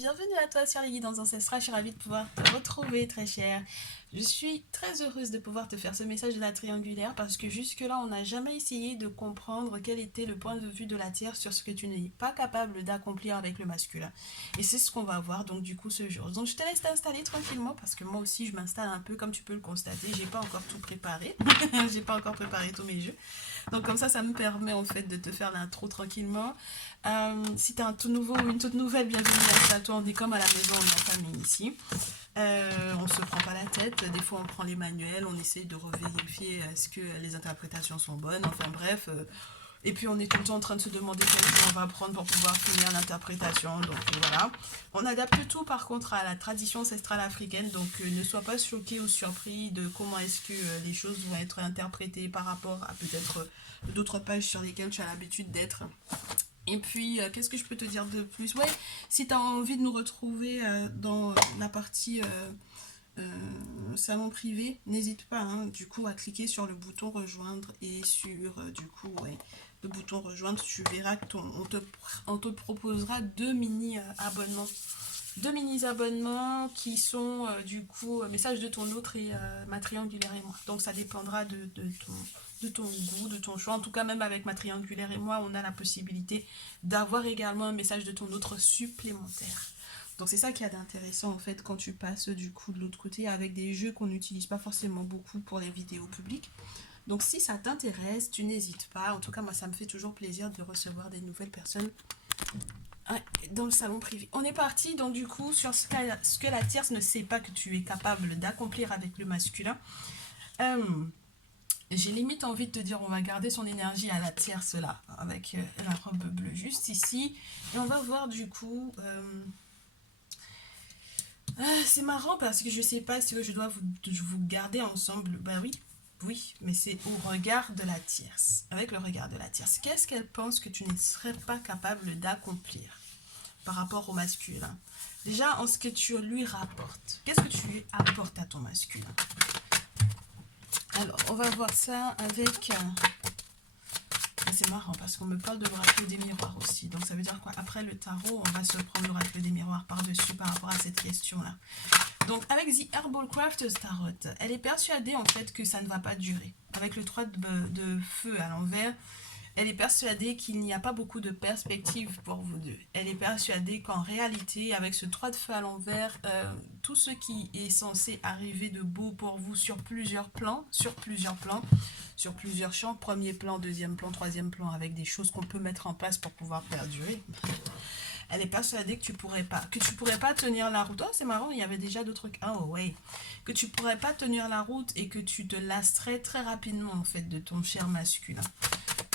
bienvenue à toi sur les guides ancestrales. Je suis ravie de pouvoir te retrouver, très chère. Je suis très heureuse de pouvoir te faire ce message de la triangulaire parce que jusque-là, on n'a jamais essayé de comprendre quel était le point de vue de la Terre sur ce que tu n'es pas capable d'accomplir avec le masculin. Et c'est ce qu'on va voir donc du coup ce jour. Donc je te laisse t'installer tranquillement parce que moi aussi je m'installe un peu comme tu peux le constater. J'ai pas encore tout préparé. J'ai pas encore préparé tous mes jeux. Donc comme ça me permet en fait de te faire l'intro tranquillement. Si tu es un tout nouveau ou une toute nouvelle, bienvenue à toi. On est comme à la maison, on est en famille ici. On se prend pas la tête. Des fois, on prend les manuels, on essaye de revérifier est-ce que les interprétations sont bonnes. Enfin bref. Et puis, on est tout le temps en train de se demander quel jeu on va prendre pour pouvoir finir l'interprétation. Donc voilà. On adapte tout par contre à la tradition ancestrale africaine. Donc ne sois pas choqué ou surpris de comment est-ce que les choses vont être interprétées par rapport à peut-être d'autres pages sur lesquelles tu as l'habitude d'être. Et puis, qu'est-ce que je peux te dire de plus? Ouais, si tu as envie de nous retrouver dans la partie salon privé, n'hésite pas hein, du coup à cliquer sur le bouton rejoindre et sur du coup ouais, le bouton rejoindre, tu verras que on te proposera deux mini abonnements. Deux mini abonnements qui sont du coup message de ton autre et ma triangulaire et moi. Donc ça dépendra de ton goût, de ton choix. En tout cas, même avec ma triangulaire et moi, on a la possibilité d'avoir également un message de ton autre supplémentaire. Donc c'est ça qui est d'intéressant en fait quand tu passes du coup de l'autre côté avec des jeux qu'on n'utilise pas forcément beaucoup pour les vidéos publiques. Donc si ça t'intéresse, tu n'hésites pas. En tout cas, moi ça me fait toujours plaisir de recevoir des nouvelles personnes dans le salon privé. On est parti donc du coup sur ce que la tierce ne sait pas que tu es capable d'accomplir avec le masculin. J'ai limite envie de te dire on va garder son énergie à la tierce là avec la robe bleue juste ici et on va voir du coup c'est marrant parce que je sais pas si je dois vous garder ensemble. Bah oui, mais c'est au regard de la tierce. Avec le regard de la tierce, qu'est-ce qu'elle pense que tu ne serais pas capable d'accomplir par rapport au masculin? Déjà, en ce que tu lui rapportes. Qu'est-ce que tu lui apportes à ton masculin? Alors, on va voir ça avec... c'est marrant parce qu'on me parle de l'oracle des miroirs aussi. Donc, ça veut dire quoi? Après le tarot, on va se prendre l'oracle des miroirs par-dessus par rapport à cette question-là. Donc, avec The Herbal Crafters Tarot, elle est persuadée en fait que ça ne va pas durer. Avec le 3 de feu à l'envers, elle est persuadée qu'il n'y a pas beaucoup de perspectives pour vous deux. Elle est persuadée qu'en réalité, avec ce 3 de feu à l'envers, tout ce qui est censé arriver de beau pour vous sur plusieurs plans, sur plusieurs champs, premier plan, deuxième plan, troisième plan, avec des choses qu'on peut mettre en place pour pouvoir perdurer. Elle est persuadée que tu pourrais pas tenir la route. Oh, c'est marrant, il y avait déjà d'autres trucs. Oh, ouais. Que tu pourrais pas tenir la route et que tu te lasserais très rapidement, en fait, de ton cher masculin.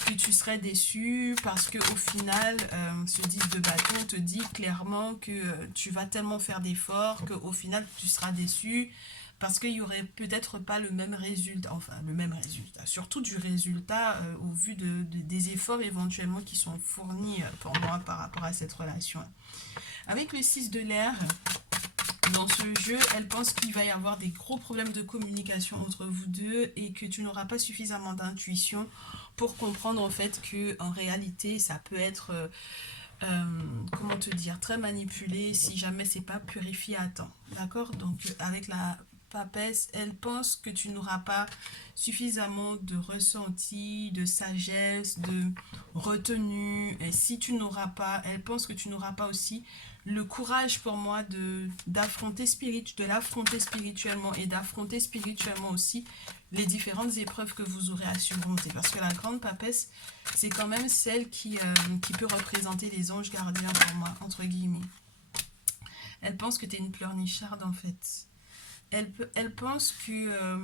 Que tu serais déçu parce que au final, ce 10 de bâton te dit clairement que tu vas tellement faire d'efforts qu'au final, tu seras déçu parce qu'il n'y aurait peut-être pas le même résultat, surtout du résultat au vu des efforts éventuellement qui sont fournis pour moi par rapport à cette relation. Avec le 6 de l'air, dans ce jeu, elle pense qu'il va y avoir des gros problèmes de communication entre vous deux et que tu n'auras pas suffisamment d'intuition pour comprendre en fait que en réalité ça peut être comment te dire, très manipulé si jamais c'est pas purifié à temps. D'accord? Donc avec la papesse, elle pense que tu n'auras pas suffisamment de ressenti, de sagesse, de retenue. Et si tu n'auras pas, elle pense que tu n'auras pas aussi le courage pour moi de l'affronter spirituellement et d'affronter spirituellement aussi les différentes épreuves que vous aurez à surmonter. Parce que la grande papesse, c'est quand même celle qui peut représenter les anges gardiens pour moi, entre guillemets. Elle pense que tu es une pleurnicharde en fait. Elle pense que...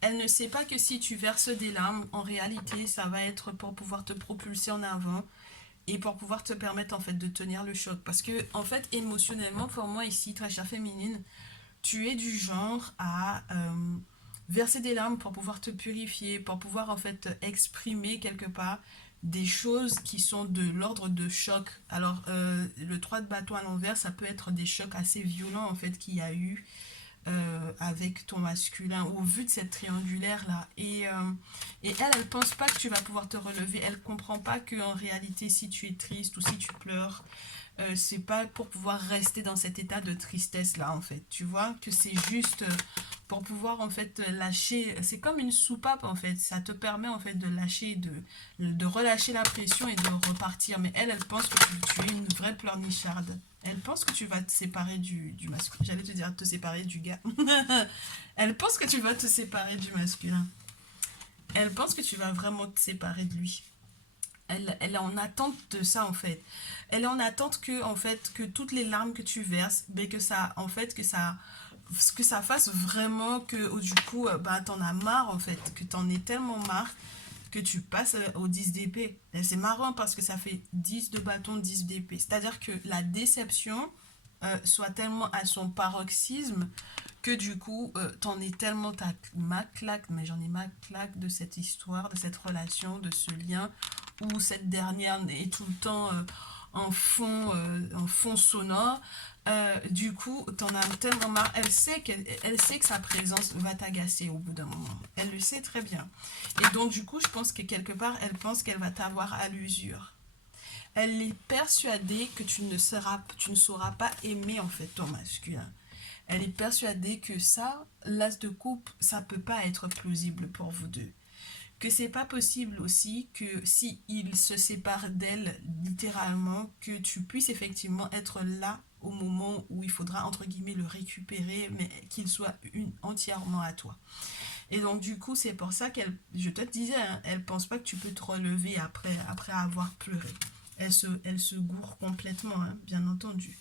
elle ne sait pas que si tu verses des larmes, en réalité, ça va être pour pouvoir te propulser en avant et pour pouvoir te permettre en fait de tenir le choc. Parce que en fait, émotionnellement, pour moi ici, très chère féminine, tu es du genre à verser des larmes pour pouvoir te purifier, pour pouvoir en fait exprimer quelque part des choses qui sont de l'ordre de choc. Alors, le 3 de bâton à l'envers, ça peut être des chocs assez violents en fait qu'il y a eu avec ton masculin au vu de cette triangulaire là et elle pense pas que tu vas pouvoir te relever, elle comprend pas que en réalité si tu es triste ou si tu pleures c'est pas pour pouvoir rester dans cet état de tristesse là en fait, tu vois, que c'est juste pour pouvoir en fait lâcher, c'est comme une soupape en fait, ça te permet en fait de lâcher, de relâcher la pression et de repartir. Mais elle pense que tu es une vraie pleurnicharde. Elle pense que tu vas te séparer du masculin. J'allais te dire te séparer du gars. Elle pense que tu vas te séparer du masculin. Elle pense que tu vas vraiment te séparer de lui. Elle est en attente de ça en fait. Elle est en attente que en fait que toutes les larmes que tu verses, ben que ça en fait que ça fasse vraiment que oh, du coup bah t'en as marre en fait, que t'en es tellement marre que tu passes au 10 d'épée. C'est marrant parce que ça fait 10 de bâton, 10 d'épée. C'est-à-dire que la déception soit tellement à son paroxysme que du coup, t'en es tellement ma claque, mais j'en ai ma claque de cette histoire, de cette relation, de ce lien, où cette dernière est tout le temps en fond sonore. Du coup, t'en as tellement marre. Elle sait que sa présence va t'agacer au bout d'un moment. Elle le sait très bien. Et donc, du coup, je pense que quelque part, elle pense qu'elle va t'avoir à l'usure. Elle est persuadée que tu ne sauras pas aimer en fait ton masculin. Elle est persuadée que ça, l'as de coupe, ça peut pas être plausible pour vous deux. Que c'est pas possible aussi que si il se sépare d'elle littéralement, que tu puisses effectivement être là au moment où il faudra entre guillemets le récupérer, mais qu'il soit entièrement à toi. Et donc du coup c'est pour ça qu'elle, je te disais, hein, elle pense pas que tu peux te relever après avoir pleuré. Elle se gourre complètement, hein, bien entendu.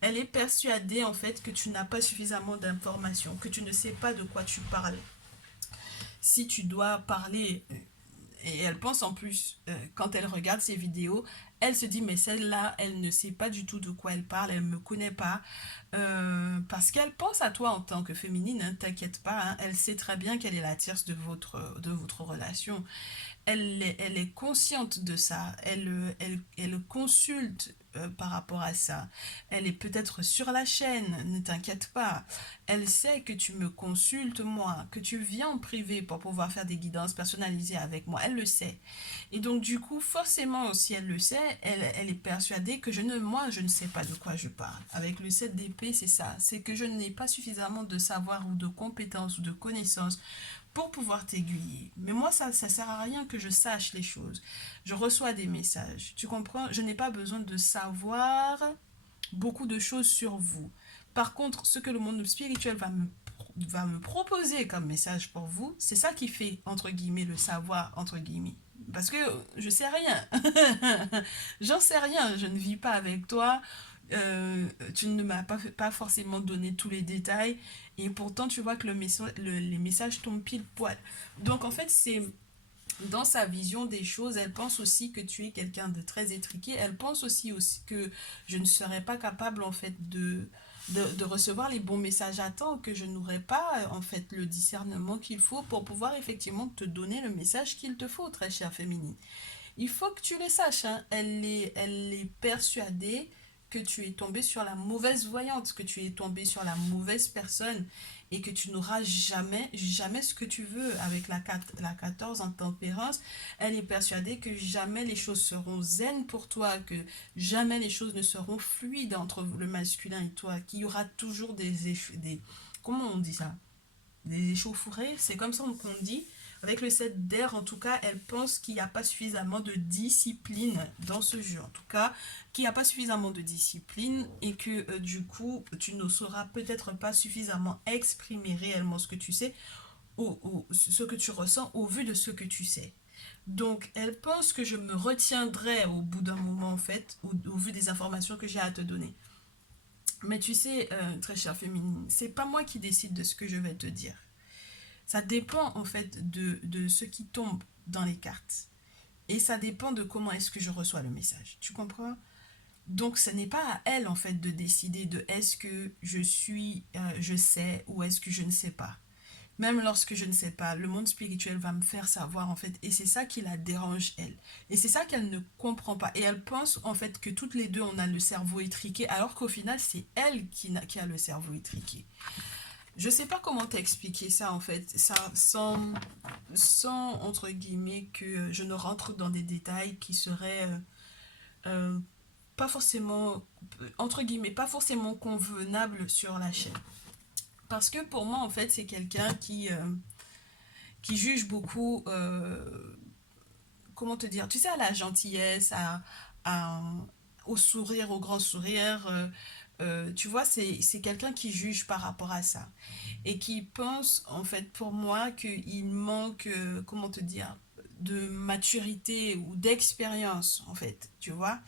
Elle est persuadée en fait que tu n'as pas suffisamment d'informations, que tu ne sais pas de quoi tu parles. Si tu dois parler, et elle pense en plus, quand elle regarde ces vidéos, elle se dit mais celle-là, elle ne sait pas du tout de quoi elle parle, elle ne me connaît pas, parce qu'elle pense à toi en tant que féminine, hein, t'inquiète pas, hein, elle sait très bien quelle est la tierce de votre relation. Elle est consciente de ça, elle consulte par rapport à ça. Elle est peut-être sur la chaîne, ne t'inquiète pas. Elle sait que tu me consultes moi, que tu viens en privé pour pouvoir faire des guidances personnalisées avec moi. Elle le sait. Et donc du coup, forcément, si elle le sait, elle est persuadée que moi, je ne sais pas de quoi je parle. Avec le 7 d'épée, c'est ça. C'est que je n'ai pas suffisamment de savoir ou de compétences ou de connaissances pour pouvoir t'aiguiller. Mais moi, ça sert à rien que je sache les choses. Je reçois des messages. Tu comprends? Je n'ai pas besoin de savoir beaucoup de choses sur vous. Par contre, ce que le monde spirituel va me proposer comme message pour vous, c'est ça qui fait, entre guillemets, le savoir, entre guillemets. Parce que je sais rien. J'en sais rien. Je ne vis pas avec toi. Tu ne m'as pas forcément donné tous les détails. Et pourtant, tu vois que les messages tombent pile poil. Donc, en fait, c'est dans sa vision des choses, elle pense aussi que tu es quelqu'un de très étriqué. Elle pense aussi que je ne serais pas capable, en fait, de recevoir les bons messages à temps, que je n'aurais pas, en fait, le discernement qu'il faut pour pouvoir effectivement te donner le message qu'il te faut, très chère féminine. Il faut que tu le saches, hein. Elle est persuadée que tu es tombé sur la mauvaise voyante, que tu es tombé sur la mauvaise personne et que tu n'auras jamais ce que tu veux avec la 14 en tempérance. Elle est persuadée que jamais les choses seront zen pour toi, que jamais les choses ne seront fluides entre le masculin et toi, qu'il y aura toujours comment on dit ça? Des échauffourées, c'est comme ça qu'on dit. Avec le 7 d'air, en tout cas, elle pense qu'il n'y a pas suffisamment de discipline dans ce jeu. En tout cas, qu'il n'y a pas suffisamment de discipline et que du coup, tu ne sauras peut-être pas suffisamment exprimer réellement ce que tu sais ou ce que tu ressens au vu de ce que tu sais. Donc, elle pense que je me retiendrai au bout d'un moment, en fait, au vu des informations que j'ai à te donner. Mais tu sais, très chère féminine, c'est pas moi qui décide de ce que je vais te dire. Ça dépend en fait de ce qui tombe dans les cartes. Et ça dépend de comment est-ce que je reçois le message. Tu comprends? Donc ce n'est pas à elle en fait de décider de est-ce que je sais ou est-ce que je ne sais pas. Même lorsque je ne sais pas, le monde spirituel va me faire savoir en fait. Et c'est ça qui la dérange elle. Et c'est ça qu'elle ne comprend pas. Et elle pense en fait que toutes les deux on a le cerveau étriqué alors qu'au final c'est elle qui a le cerveau étriqué. Je sais pas comment t'expliquer ça en fait, ça sans entre guillemets que je ne rentre dans des détails qui seraient pas forcément, entre guillemets, pas forcément convenable sur la chaîne. Parce que pour moi, en fait, c'est quelqu'un qui juge beaucoup, comment te dire, tu sais, à la gentillesse, à- au sourire, au grand sourire. Tu vois, c'est quelqu'un qui juge par rapport à ça. Et qui pense, en fait, pour moi, qu'il manque, comment te dire, de maturité ou d'expérience, en fait, tu vois.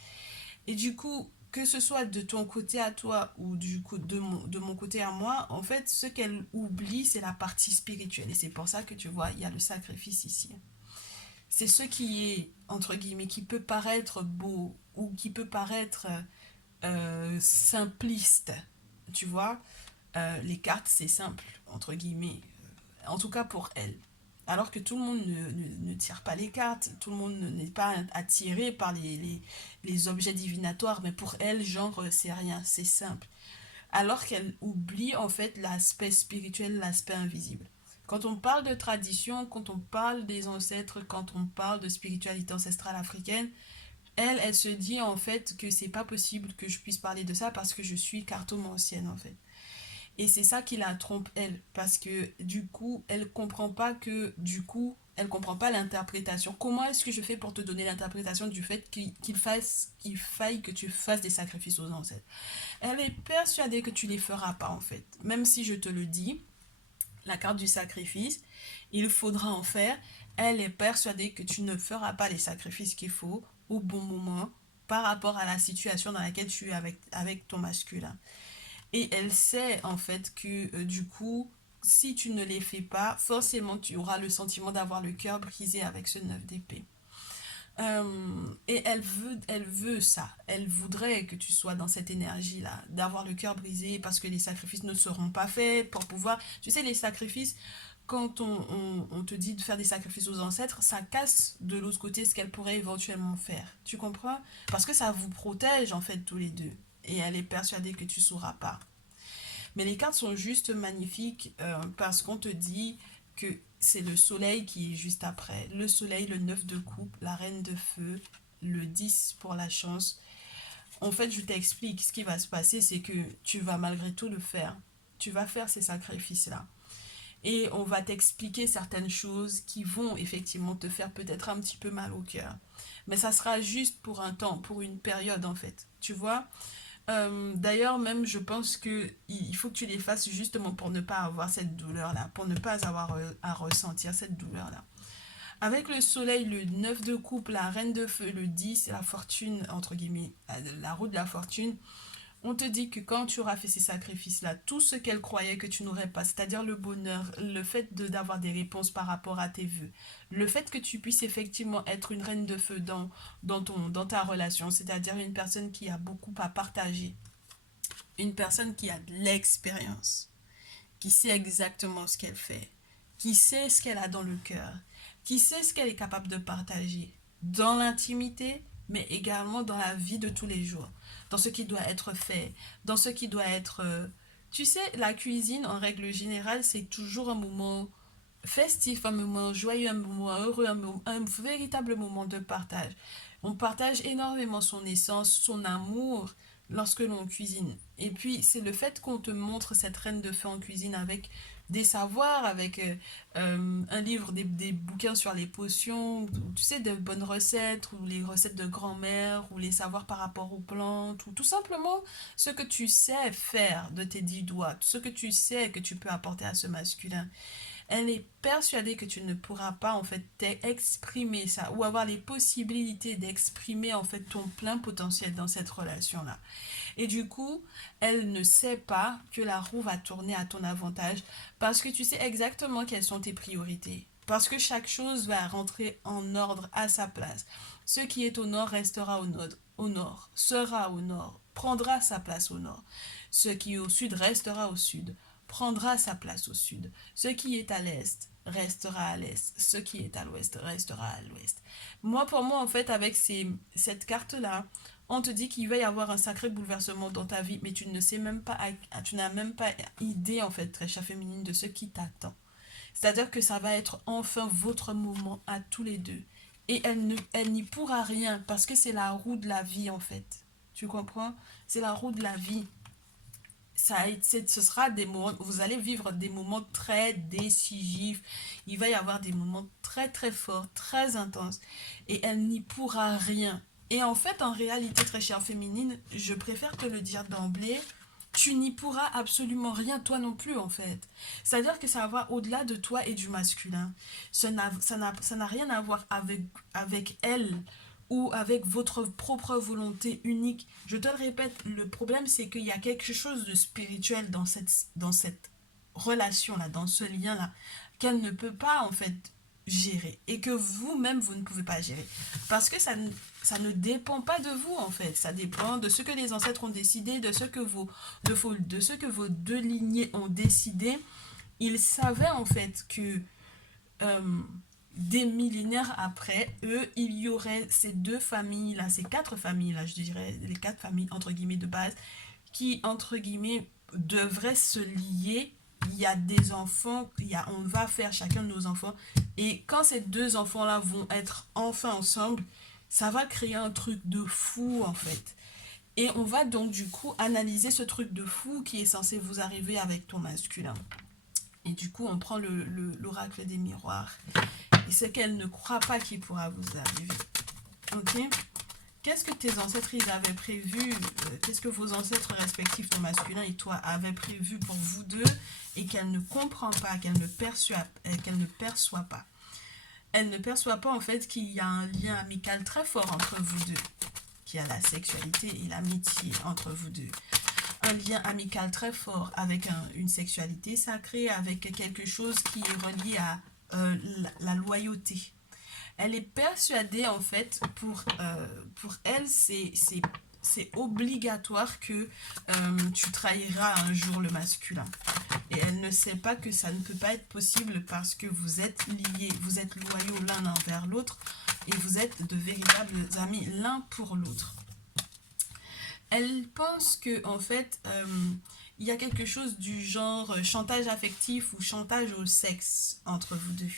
Et du coup, que ce soit de ton côté à toi ou du coup de mon côté à moi, en fait, ce qu'elle oublie, c'est la partie spirituelle. Et c'est pour ça que tu vois, il y a le sacrifice ici. C'est ce qui est, entre guillemets, qui peut paraître beau ou qui peut paraître simpliste, tu vois. Les cartes, c'est simple, entre guillemets. En tout cas pour elle. Alors que tout le monde ne tire pas les cartes, tout le monde n'est pas attiré par les objets divinatoires, mais pour elle, genre, c'est rien, c'est simple. Alors qu'elle oublie en fait l'aspect spirituel, l'aspect invisible. Quand on parle de tradition, quand on parle des ancêtres, quand on parle de spiritualité ancestrale africaine, elle se dit en fait que c'est pas possible que je puisse parler de ça parce que je suis cartomancienne en fait. Et c'est ça qui la trompe, elle, parce que du coup, elle comprend pas que, du coup, elle comprend pas l'interprétation. Comment est-ce que je fais pour te donner l'interprétation du fait qu'il faille que tu fasses des sacrifices aux ancêtres? Elle est persuadée que tu les feras pas, en fait. Même si je te le dis, la carte du sacrifice, il faudra en faire. Elle est persuadée que tu ne feras pas les sacrifices qu'il faut au bon moment par rapport à la situation dans laquelle tu es avec ton masculin. Et elle sait en fait que du coup, si tu ne les fais pas, forcément tu auras le sentiment d'avoir le cœur brisé avec ce 9 d'épée. Et elle veut ça. Elle voudrait que tu sois dans cette énergie-là, d'avoir le cœur brisé parce que les sacrifices ne seront pas faits pour pouvoir... Tu sais, les sacrifices, quand on te dit de faire des sacrifices aux ancêtres, ça casse de l'autre côté ce qu'elle pourrait éventuellement faire. Tu comprends? Parce que ça vous protège en fait tous les deux. Et elle est persuadée que tu ne sauras pas. Mais les cartes sont juste magnifiques parce qu'on te dit que c'est le soleil qui est juste après. Le soleil, le 9 de coupe, la reine de feu, le 10 pour la chance. En fait, je t'explique, ce qui va se passer, c'est que tu vas malgré tout le faire. Tu vas faire ces sacrifices-là. Et on va t'expliquer certaines choses qui vont effectivement te faire peut-être un petit peu mal au cœur. Mais ça sera juste pour un temps, pour une période en fait. Tu vois. D'ailleurs, même, je pense que il faut que tu les fasses justement pour ne pas avoir cette douleur-là, pour ne pas avoir à ressentir cette douleur-là. Avec le soleil, le 9 de coupe, la reine de feu, le 10, la fortune, entre guillemets, la roue de la fortune, on te dit que quand tu auras fait ces sacrifices-là, tout ce qu'elle croyait que tu n'aurais pas, c'est-à-dire le bonheur, le fait d'avoir des réponses par rapport à tes vœux, le fait que tu puisses effectivement être une reine de feu dans ta relation, c'est-à-dire une personne qui a beaucoup à partager, une personne qui a de l'expérience, qui sait exactement ce qu'elle fait, qui sait ce qu'elle a dans le cœur, qui sait ce qu'elle est capable de partager dans l'intimité, mais également dans la vie de tous les jours, dans ce qui doit être fait, dans ce qui doit être... Tu sais, la cuisine, en règle générale, c'est toujours un moment festif, un moment joyeux, un moment heureux, un véritable moment de partage. On partage énormément son essence, son amour lorsque l'on cuisine. Et puis, c'est le fait qu'on te montre cette reine de feu en cuisine avec des savoirs, avec un livre, des bouquins sur les potions, tu sais, de bonnes recettes, ou les recettes de grand-mère, ou les savoirs par rapport aux plantes, ou tout simplement ce que tu sais faire de tes 10 doigts, ce que tu sais que tu peux apporter à ce masculin. Elle est persuadée que tu ne pourras pas en fait exprimer ça ou avoir les possibilités d'exprimer en fait ton plein potentiel dans cette relation-là. Et du coup, elle ne sait pas que la roue va tourner à ton avantage parce que tu sais exactement quelles sont tes priorités. Parce que chaque chose va rentrer en ordre à sa place. Ce qui est au nord restera au nord, sera au nord, prendra sa place au nord. Ce qui est au sud restera au sud, prendra sa place au sud. Ce qui est à l'est restera à l'est. Ce qui est à l'ouest restera à l'ouest. Moi, pour moi, en fait, avec cette carte-là, on te dit qu'il va y avoir un sacré bouleversement dans ta vie, mais tu ne sais même pas, tu n'as même pas idée, en fait, très chère féminine, de ce qui t'attend. C'est-à-dire que ça va être enfin votre moment à tous les deux. Et elle n'y pourra rien, parce que c'est la roue de la vie, en fait. Tu comprends? C'est la roue de la vie. Ce sera des moments, vous allez vivre des moments très décisifs. Il va y avoir des moments très très forts, très intenses. Et elle n'y pourra rien. Et en fait, en réalité, très chère féminine, je préfère te le dire d'emblée, tu n'y pourras absolument rien, toi non plus, en fait. C'est-à-dire que ça va au-delà de toi et du masculin. Ça n'a rien à voir avec elle ou avec votre propre volonté unique. Je te le répète, le problème, c'est qu'il y a quelque chose de spirituel dans cette relation-là, dans ce lien-là, qu'elle ne peut pas, en fait, gérer. Et que vous-même, vous ne pouvez pas gérer. Parce que ça ne dépend pas de vous, en fait. Ça dépend de ce que les ancêtres ont décidé, de ce que vos deux lignées ont décidé. Ils savaient, en fait, que euh, des millénaires après, eux, il y aurait ces deux familles-là, ces quatre familles-là, je dirais, les quatre familles, entre guillemets, de base, qui, entre guillemets, devraient se lier. Il y a des enfants, on va faire chacun de nos enfants. Et quand ces deux enfants-là vont être enfin ensemble, ça va créer un truc de fou, en fait. Et on va donc, du coup, analyser ce truc de fou qui est censé vous arriver avec ton masculin. Et du coup, on prend l'oracle des miroirs. Et c'est qu'elle ne croit pas qu'il pourra vous arriver. Ok? Qu'est-ce que tes ancêtres ils avaient prévu? Qu'est-ce que vos ancêtres respectifs, ton masculin et toi, avaient prévu pour vous deux et qu'elle ne comprend pas, qu'elle ne perçoit pas? Elle ne perçoit pas en fait qu'il y a un lien amical très fort entre vous deux, qu'il y a la sexualité et l'amitié entre vous deux. Un lien amical très fort avec une sexualité sacrée, avec quelque chose qui est relié à la loyauté. Elle est persuadée, en fait, pour elle, c'est obligatoire que tu trahiras un jour le masculin. Et elle ne sait pas que ça ne peut pas être possible parce que vous êtes liés, vous êtes loyaux l'un envers l'autre et vous êtes de véritables amis l'un pour l'autre. Elle pense que, en fait, il y a quelque chose du genre chantage affectif ou chantage au sexe entre vous deux.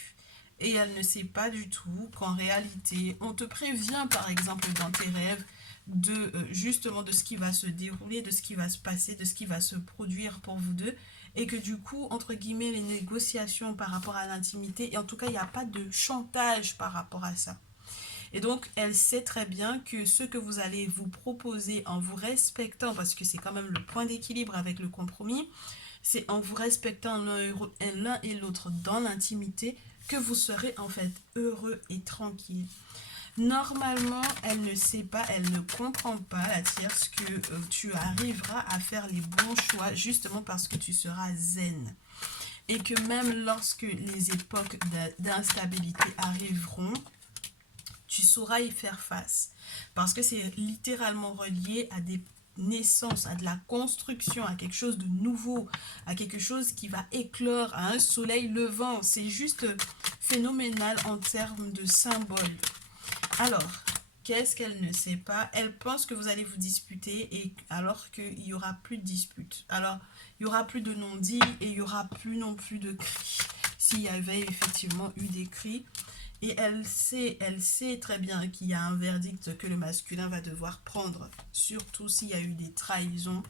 Et elle ne sait pas du tout qu'en réalité, on te prévient par exemple dans tes rêves de justement de ce qui va se dérouler, de ce qui va se passer, de ce qui va se produire pour vous deux. Et que du coup, entre guillemets, les négociations par rapport à l'intimité, et en tout cas, il n'y a pas de chantage par rapport à ça. Et donc, elle sait très bien que ce que vous allez vous proposer en vous respectant, parce que c'est quand même le point d'équilibre avec le compromis, c'est en vous respectant l'un et l'autre dans l'intimité que vous serez en fait heureux et tranquille. Normalement, elle ne sait pas, elle ne comprend pas la tierce que tu arriveras à faire les bons choix justement parce que tu seras zen. Et que même lorsque les époques d'instabilité arriveront, tu sauras y faire face. Parce que c'est littéralement relié à des naissances, à de la construction, à quelque chose de nouveau, à quelque chose qui va éclore, à un soleil levant. C'est juste phénoménal en termes de symboles. Alors, qu'est-ce qu'elle ne sait pas? Elle pense que vous allez vous disputer et alors qu'il n'y aura plus de dispute. Alors, il n'y aura plus de non-dit et il n'y aura plus non plus de cris. S'il y avait effectivement eu des cris. Et elle sait très bien qu'il y a un verdict que le masculin va devoir prendre, surtout s'il y a eu des trahisons.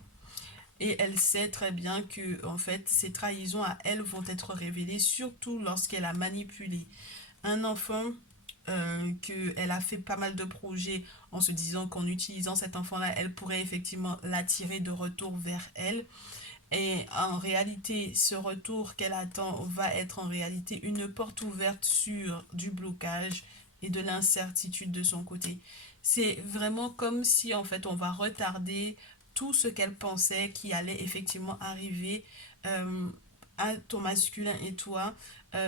Et elle sait très bien que, en fait, ces trahisons à elle vont être révélées, surtout lorsqu'elle a manipulé un enfant, qu'elle a fait pas mal de projets en se disant qu'en utilisant cet enfant-là, elle pourrait effectivement l'attirer de retour vers elle. Et en réalité, ce retour qu'elle attend va être en réalité une porte ouverte sur du blocage et de l'incertitude de son côté. C'est vraiment comme si en fait on va retarder tout ce qu'elle pensait qui allait effectivement arriver à ton masculin et toi,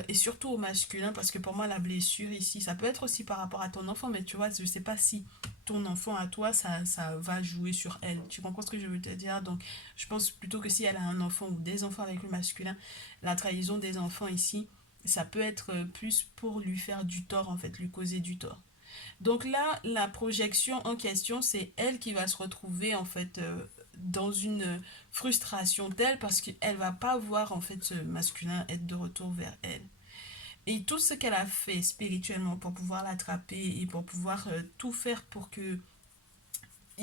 et surtout au masculin, parce que pour moi la blessure ici, ça peut être aussi par rapport à ton enfant, mais tu vois, je sais pas si ton enfant à toi, ça va jouer sur elle. Tu comprends ce que je veux te dire? Donc, je pense plutôt que si elle a un enfant ou des enfants avec le masculin, la trahison des enfants ici, ça peut être plus pour lui faire du tort, en fait, lui causer du tort. Donc là, la projection en question, c'est elle qui va se retrouver en fait dans une frustration telle parce qu'elle va pas voir en fait ce masculin être de retour vers elle. Et tout ce qu'elle a fait spirituellement pour pouvoir l'attraper et pour pouvoir tout faire pour que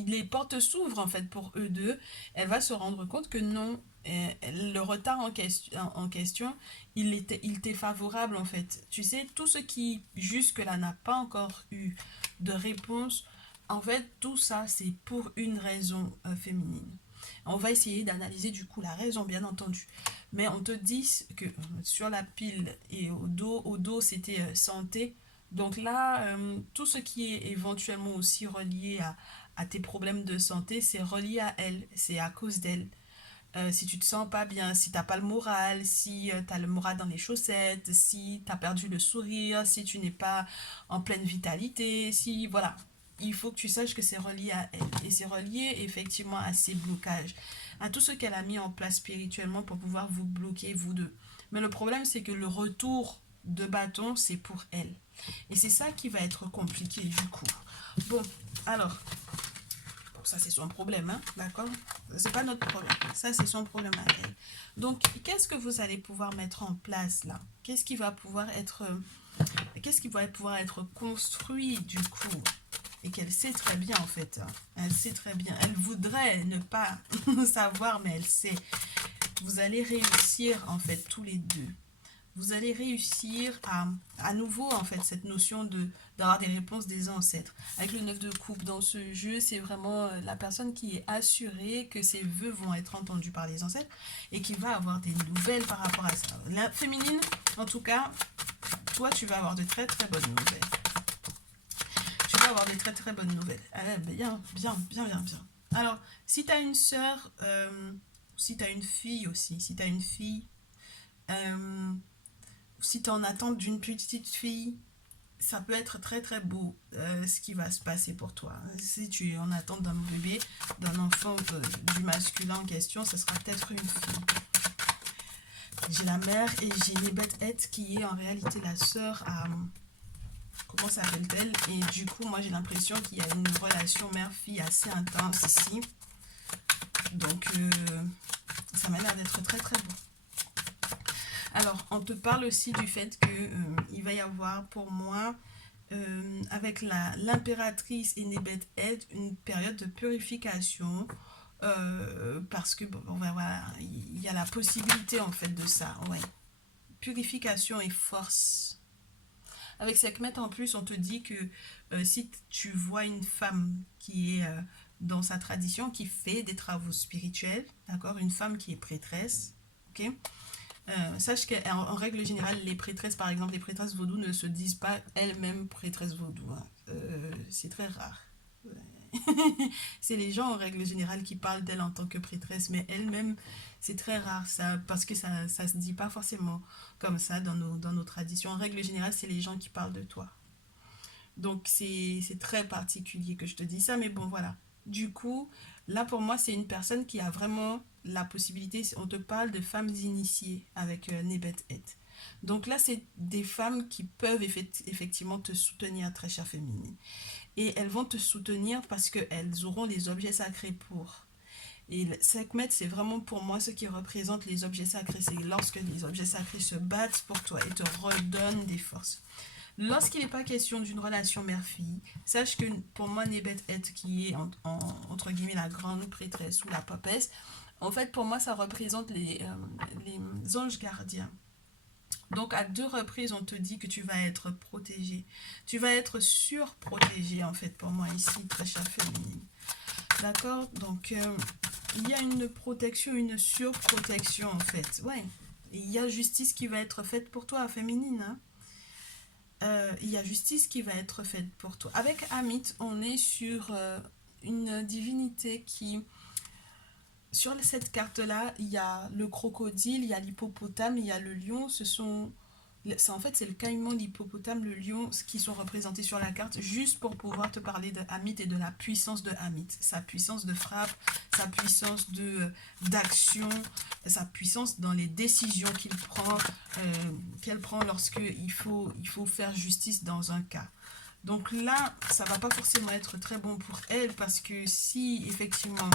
les portes s'ouvrent en fait pour eux deux. Elle va se rendre compte que non, le retard en question, il t'est favorable en fait. Tu sais, tout ce qui jusque-là n'a pas encore eu de réponse, en fait, tout ça, c'est pour une raison féminine. On va essayer d'analyser du coup la raison, bien entendu. Mais on te dit que sur la pile et au dos c'était santé. Donc là, tout ce qui est éventuellement aussi relié à tes problèmes de santé, c'est relié à elle, c'est à cause d'elle. Si tu te sens pas bien, si t'as pas le moral, si tu as le moral dans les chaussettes, si tu as perdu le sourire, si tu n'es pas en pleine vitalité, si voilà, il faut que tu saches que c'est relié à elle et c'est relié effectivement à ses blocages, à tout ce qu'elle a mis en place spirituellement pour pouvoir vous bloquer vous deux. Mais le problème c'est que le retour de bâton c'est pour elle et c'est ça qui va être compliqué du coup. Bon, alors ça c'est son problème, hein, d'accord? C'est pas notre problème, ça c'est son problème à elle. Donc qu'est-ce que vous allez pouvoir mettre en place là? Qu'est-ce qui va pouvoir être construit du coup? Et qu'elle sait très bien en fait, hein. Elle sait très bien, elle voudrait ne pas savoir mais elle sait. Vous allez réussir en fait tous les deux. Vous allez réussir à nouveau en fait cette notion d'avoir des réponses des ancêtres. Avec le 9 de coupe dans ce jeu, c'est vraiment la personne qui est assurée que ses vœux vont être entendus par les ancêtres et qui va avoir des nouvelles par rapport à ça. La féminine, en tout cas, toi tu vas avoir de très très bonnes nouvelles. Tu vas avoir de très très bonnes nouvelles. Bien. Alors, si tu as une sœur, si tu as une fille aussi, si tu as une fille, si tu es en attente d'une petite fille, ça peut être très très beau ce qui va se passer pour toi. Si tu es en attente d'un bébé, d'un enfant du masculin en question, ce sera peut-être une fille. J'ai la mère et j'ai Nebet qui est en réalité la sœur à... Comment s'appelle-t-elle? Et du coup, moi j'ai l'impression qu'il y a une relation mère-fille assez intense ici. Donc, ça m'a l'air d'être très très beau. Alors, on te parle aussi du fait qu'il va y avoir pour moi, avec l'impératrice et Nebet une période de purification. Parce que, bon, voilà, il y a la possibilité en fait de ça. Ouais. Purification et force. Avec Sekhmet en plus, on te dit que si tu vois une femme qui est dans sa tradition, qui fait des travaux spirituels, d'accord, une femme qui est prêtresse, ok, sache qu'en règle générale, les prêtresses, par exemple, les prêtresses vaudou ne se disent pas elles-mêmes prêtresses vaudou, hein. C'est très rare. C'est les gens en règle générale qui parlent d'elle en tant que prêtresse, mais elle-même, c'est très rare ça, parce que ça se dit pas forcément comme ça dans nos traditions. En règle générale, c'est les gens qui parlent de toi. Donc c'est très particulier que je te dis ça, mais bon voilà. Du coup, là pour moi, c'est une personne qui a vraiment la possibilité, on te parle de femmes initiées avec Nebet Et. Donc là, c'est des femmes qui peuvent effectivement te soutenir, très chère féminine. Et elles vont te soutenir parce qu'elles auront les objets sacrés pour. Et le Sekhmet, c'est vraiment pour moi ce qui représente les objets sacrés. C'est lorsque les objets sacrés se battent pour toi et te redonnent des forces. Lorsqu'il n'est pas question d'une relation mère-fille, sache que pour moi, Nebet Et, qui est entre guillemets la grande prêtresse ou la papesse, en fait, pour moi, ça représente les anges gardiens. Donc, à 2 reprises, on te dit que tu vas être protégé. Tu vas être surprotégé, en fait, pour moi, ici, très chère féminine. D'accord? Donc, il y a une protection, une surprotection, en fait. Ouais. Et il y a justice qui va être faite pour toi, féminine, hein. Il y a justice qui va être faite pour toi. Avec Amit, on est sur une divinité qui... Sur cette carte-là, il y a le crocodile, il y a l'hippopotame, il y a le lion. En fait, c'est le caïman, l'hippopotame, le lion qui sont représentés sur la carte juste pour pouvoir te parler de Amit et de la puissance de Amit. Sa puissance de frappe, sa puissance d'action, sa puissance dans les décisions qu'elle prend lorsqu'il faut faire justice dans un cas. Donc là, ça va pas forcément être très bon pour elle parce que si effectivement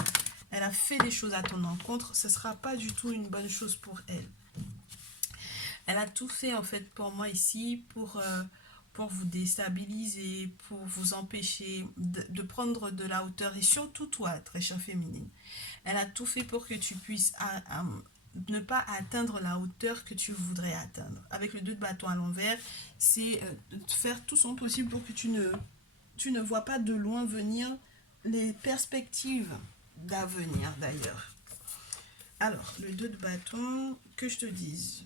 elle a fait des choses à ton encontre, ce sera pas du tout une bonne chose pour elle. Elle a tout fait en fait pour moi ici pour vous déstabiliser, pour vous empêcher de prendre de la hauteur. Et surtout toi, très chère féminine, elle a tout fait pour que tu puisses ne pas atteindre la hauteur que tu voudrais atteindre. Avec le 2 de bâton à l'envers, c'est faire tout son possible pour que tu ne vois pas de loin venir les perspectives d'avenir d'ailleurs. Alors, le 2 de bâton, que je te dise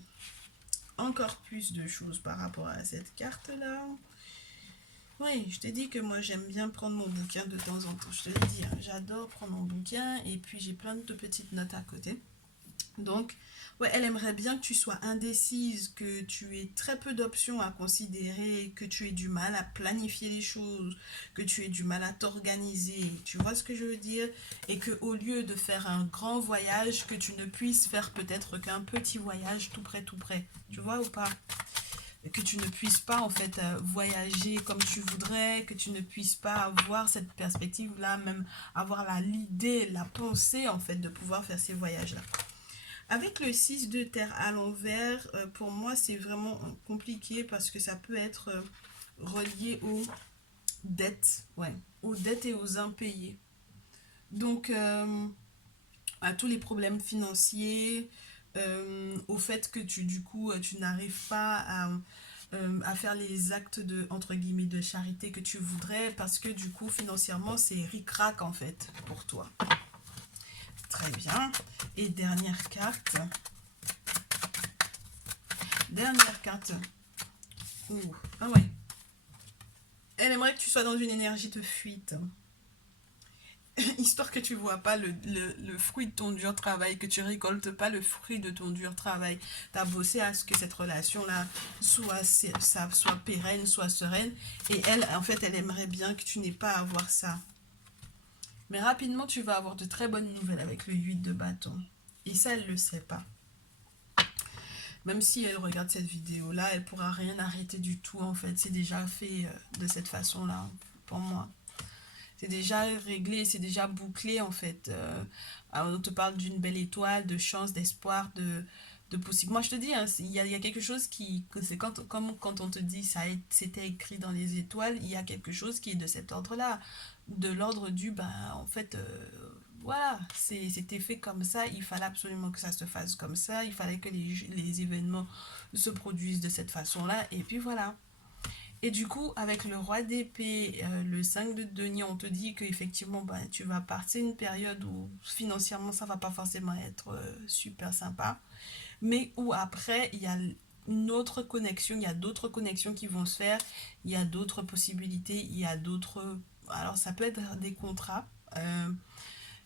encore plus de choses par rapport à cette carte-là. Oui, je t'ai dit que moi j'aime bien prendre mon bouquin de temps en temps. Je te l'ai dit, hein, j'adore prendre mon bouquin et puis j'ai plein de petites notes à côté. Donc, ouais, elle aimerait bien que tu sois indécise, que tu aies très peu d'options à considérer, que tu aies du mal à planifier les choses, que tu aies du mal à t'organiser. Tu vois ce que je veux dire? Et que au lieu de faire un grand voyage, que tu ne puisses faire peut-être qu'un petit voyage tout près, tout près. Tu vois ou pas? Que tu ne puisses pas en fait voyager comme tu voudrais, que tu ne puisses pas avoir cette perspective-là, même avoir l'idée, la pensée en fait de pouvoir faire ces voyages-là. Avec le 6 de terre à l'envers, pour moi, c'est vraiment compliqué parce que ça peut être relié aux dettes, ouais, aux dettes et aux impayés. Donc, à tous les problèmes financiers, au fait que du coup, tu n'arrives pas à faire les actes de, entre guillemets, de charité que tu voudrais parce que du coup, financièrement, c'est ric-rac en fait pour toi. Très bien. Et dernière carte. Dernière carte. Ouh. Ah ouais. Elle aimerait que tu sois dans une énergie de fuite. Histoire que tu vois pas le fruit de ton dur travail, que tu récoltes pas le fruit de ton dur travail. Tu as bossé à ce que cette relation-là soit pérenne, soit sereine. Et elle, en fait, elle aimerait bien que tu n'aies pas à avoir ça. Mais rapidement, tu vas avoir de très bonnes nouvelles avec le 8 de bâton. Et ça, elle ne le sait pas. Même si elle regarde cette vidéo-là, elle ne pourra rien arrêter du tout, en fait. C'est déjà fait de cette façon-là, pour moi. C'est déjà réglé, c'est déjà bouclé, en fait. On te parle d'une belle étoile, de chance, d'espoir, de possible. Moi, je te dis, hein, il y a quelque chose c'est comme quand on te dit ça c'était écrit dans les étoiles, il y a quelque chose qui est de cet ordre-là. De l'ordre du, ben, en fait, voilà, c'était fait comme ça, il fallait absolument que ça se fasse comme ça, il fallait que les événements se produisent de cette façon-là, et puis voilà. Et du coup, avec le roi d'épée, le 5 de denier, on te dit qu'effectivement, ben, tu vas partir une période où financièrement, ça va pas forcément être super sympa, mais où après, il y a une autre connexion, il y a d'autres connexions qui vont se faire, il y a d'autres possibilités, il y a d'autres... Alors, ça peut être des contrats,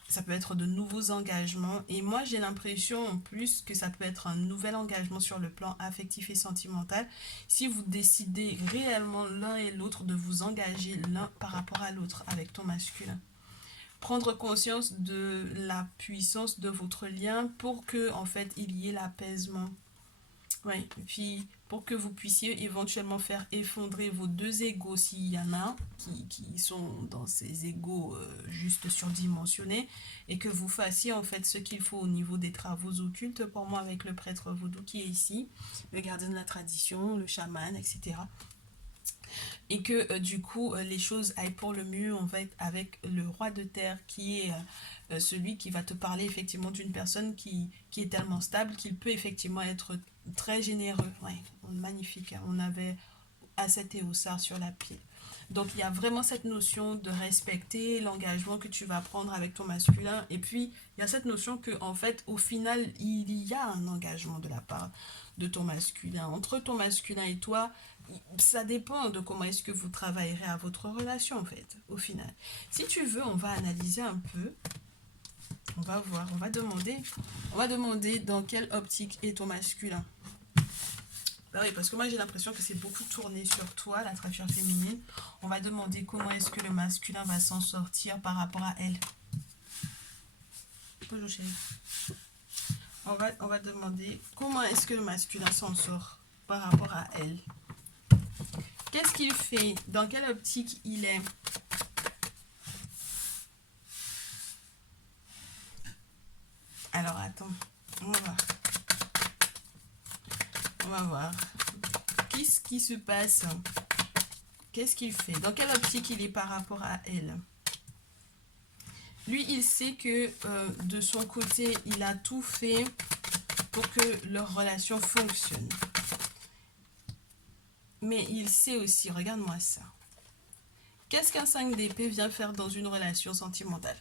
ça peut être de nouveaux engagements. Et moi, j'ai l'impression en plus que ça peut être un nouvel engagement sur le plan affectif et sentimental. Si vous décidez réellement l'un et l'autre de vous engager l'un par rapport à l'autre avec ton masculin. Prendre conscience de la puissance de votre lien pour que, en fait, il y ait l'apaisement. Oui, et puis pour que vous puissiez éventuellement faire effondrer vos deux égos s'il y en a qui sont dans ces égos juste surdimensionnés et que vous fassiez en fait ce qu'il faut au niveau des travaux occultes pour moi avec le prêtre vaudou qui est ici, le gardien de la tradition, le chaman, etc. Et que du coup les choses aillent pour le mieux en fait avec le roi de terre qui est celui qui va te parler effectivement d'une personne qui est tellement stable qu'il peut effectivement être très généreux. Ouais, magnifique, hein. On avait Asset et Ossar sur la pile. Donc il y a vraiment cette notion de respecter l'engagement que tu vas prendre avec ton masculin. Et puis il y a cette notion que en fait au final il y a un engagement de la part de ton masculin. Entre ton masculin et toi, ça dépend de comment est-ce que vous travaillerez à votre relation en fait au final. Si tu veux, on va analyser un peu. On va voir, on va demander dans quelle optique est ton masculin. Bah oui, parce que moi j'ai l'impression que c'est beaucoup tourné sur toi, l'attraction féminine. On va demander comment est-ce que le masculin va s'en sortir par rapport à elle. Bonjour chérie. On va demander comment est-ce que le masculin s'en sort par rapport à elle. Qu'est-ce qu'il fait? Dans quelle optique il est? Alors attends, on va voir. On va voir. Qu'est-ce qui se passe? Qu'est-ce qu'il fait? Dans quelle optique il est par rapport à elle? Lui, il sait que de son côté, il a tout fait pour que leur relation fonctionne. Mais il sait aussi, regarde-moi ça. Qu'est-ce qu'un 5 d'épée vient faire dans une relation sentimentale?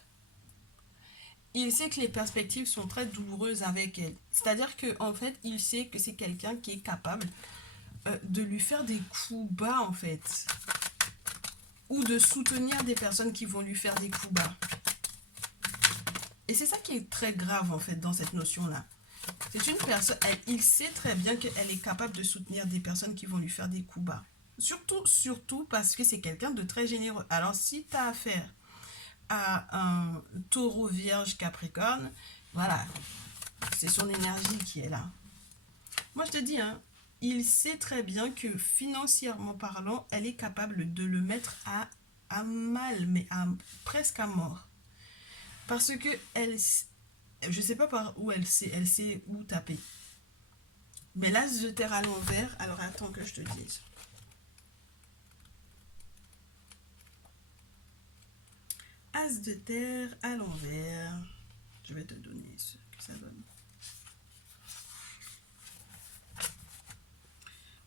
Il sait que les perspectives sont très douloureuses avec elle. C'est-à-dire qu'en fait, il sait que c'est quelqu'un qui est capable de lui faire des coups bas, en fait. Ou de soutenir des personnes qui vont lui faire des coups bas. Et c'est ça qui est très grave, en fait, dans cette notion-là. C'est une personne, il sait très bien qu'elle est capable de soutenir des personnes qui vont lui faire des coups bas. Surtout parce que c'est quelqu'un de très généreux. Alors, si tu as affaire à un taureau, vierge, capricorne, voilà, c'est son énergie qui est là. Moi, je te dis, hein, il sait très bien que financièrement parlant, elle est capable de le mettre à mal, mais presque à mort. Parce que elle, je sais pas par où elle sait où taper. Mais l'as de terre à l'envers, alors attends que je te dise. As de terre à l'envers. Je vais te donner ce que ça donne.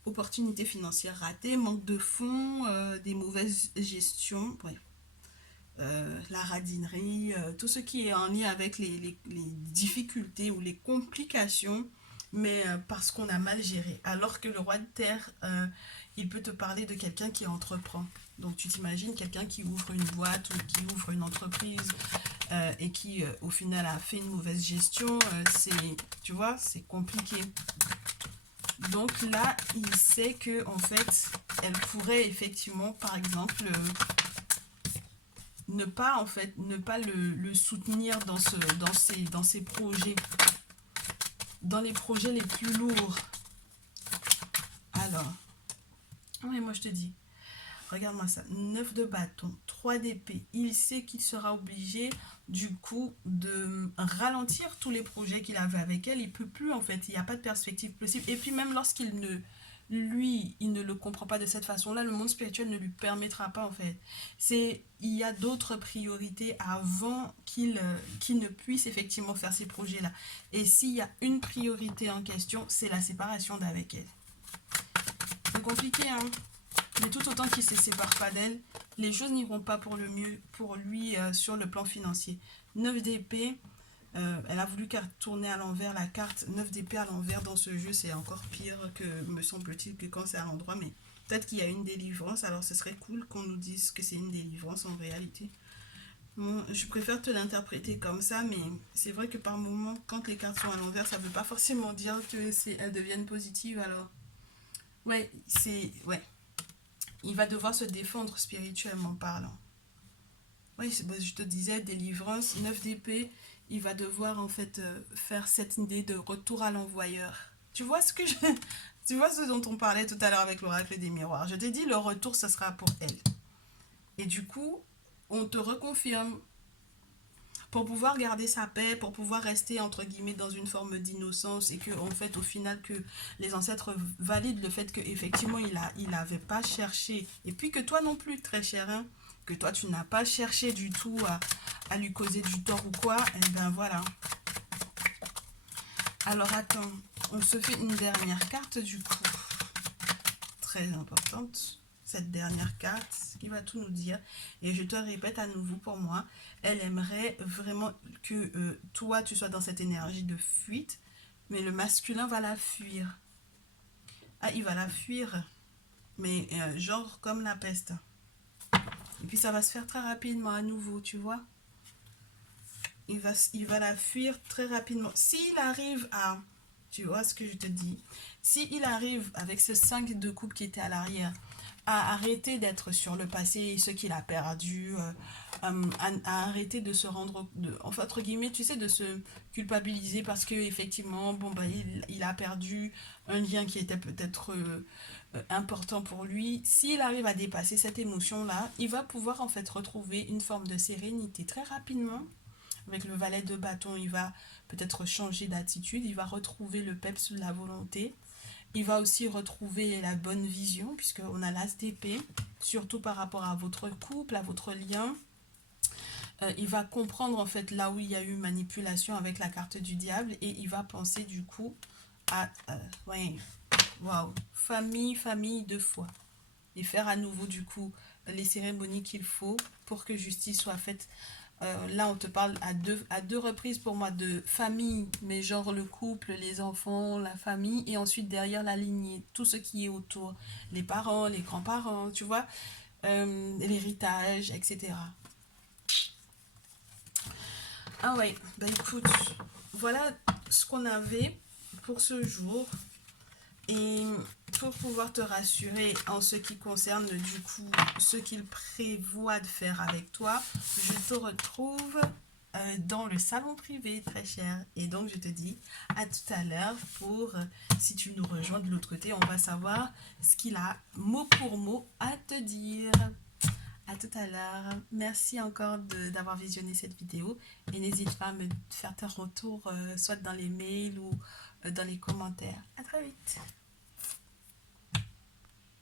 Opportunité financière ratée, manque de fonds, des mauvaises gestions, bref. La radinerie, tout ce qui est en lien avec les difficultés ou les complications, mais parce qu'on a mal géré. Alors que le roi de terre, il peut te parler de quelqu'un qui entreprend. Donc tu t'imagines quelqu'un qui ouvre une boîte ou qui ouvre une entreprise et qui au final a fait une mauvaise gestion, tu vois, c'est compliqué. Donc là, il sait que en fait, elle pourrait effectivement, par exemple, ne pas le soutenir dans ses projets, dans les projets les plus lourds. Alors, oui, moi je te dis, regarde-moi ça, 9 de bâton, 3 d'épée. Il sait qu'il sera obligé du coup de ralentir tous les projets qu'il avait avec elle. Il peut plus en fait, il n'y a pas de perspective possible. Et puis même lorsqu'il il ne le comprend pas de cette façon-là, le monde spirituel ne lui permettra pas en fait. Il y a d'autres priorités avant qu'il ne puisse effectivement faire ces projets-là. Et s'il y a une priorité en question, c'est la séparation d'avec elle. C'est compliqué, hein. Mais tout autant qu'il ne se sépare pas d'elle, les choses n'iront pas pour le mieux pour lui sur le plan financier. 9 d'épée, elle a voulu tourner à l'envers la carte. 9 d'épée à l'envers dans ce jeu, c'est encore pire que, me semble-t-il, que quand c'est à l'endroit. Mais peut-être qu'il y a une délivrance, alors ce serait cool qu'on nous dise que c'est une délivrance en réalité. Bon, je préfère te l'interpréter comme ça, mais c'est vrai que par moment, quand les cartes sont à l'envers, ça ne veut pas forcément dire qu'elles deviennent positives, alors. Ouais, ouais. Il va devoir se défendre spirituellement parlant. Oui, je te disais, délivrance, 9 d'épée, il va devoir en fait faire cette idée de retour à l'envoyeur. Tu vois tu vois ce dont on parlait tout à l'heure avec l'oracle des miroirs. Je t'ai dit, le retour, ce sera pour elle. Et du coup, on te reconfirme pour pouvoir garder sa paix, pour pouvoir rester entre guillemets dans une forme d'innocence et que en fait au final que les ancêtres valident le fait qu'effectivement il avait pas cherché et puis que toi non plus très cher hein, que toi tu n'as pas cherché du tout à lui causer du tort ou quoi, et ben voilà. Alors attends, on se fait une dernière carte du coup, très importante. Cette dernière carte qui va tout nous dire. Et je te répète à nouveau pour moi, elle aimerait vraiment que toi, tu sois dans cette énergie de fuite, mais le masculin va la fuir. Ah, il va la fuir, mais genre comme la peste. Et puis ça va se faire très rapidement à nouveau, tu vois. Il va la fuir très rapidement. S'il arrive à, tu vois ce que je te dis, s'il arrive avec ce 5 de coupe qui était à l'arrière, à arrêter d'être sur le passé et ce qu'il a perdu, à arrêter de se rendre, enfin, entre guillemets, tu sais, de se culpabiliser parce que effectivement, bon, bah, il a perdu un lien qui était peut-être important pour lui. S'il arrive à dépasser cette émotion-là, il va pouvoir en fait retrouver une forme de sérénité très rapidement. Avec le valet de bâton, il va peut-être changer d'attitude, il va retrouver le peps de la volonté. Il va aussi retrouver la bonne vision, puisqu'on a l'as d'épée, surtout par rapport à votre couple, à votre lien. Il va comprendre en fait là où il y a eu manipulation avec la carte du diable, et il va penser du coup à ouais, waouh, famille 2 fois, et faire à nouveau du coup les cérémonies qu'il faut pour que justice soit faite. Là on te parle à deux reprises pour moi de famille, mais genre le couple, les enfants, la famille, et ensuite derrière la lignée, tout ce qui est autour, les parents, les grands-parents, tu vois, l'héritage, etc. Ah ouais, bah écoute, voilà ce qu'on avait pour ce jour. Et pour pouvoir te rassurer en ce qui concerne du coup ce qu'il prévoit de faire avec toi, je te retrouve dans le salon privé, très cher. Et donc je te dis à tout à l'heure pour, si tu nous rejoins de l'autre côté, on va savoir ce qu'il a mot pour mot à te dire. À tout à l'heure. Merci encore d'avoir visionné cette vidéo, et n'hésite pas à me faire tes retours soit dans les mails ou dans les commentaires. À très vite.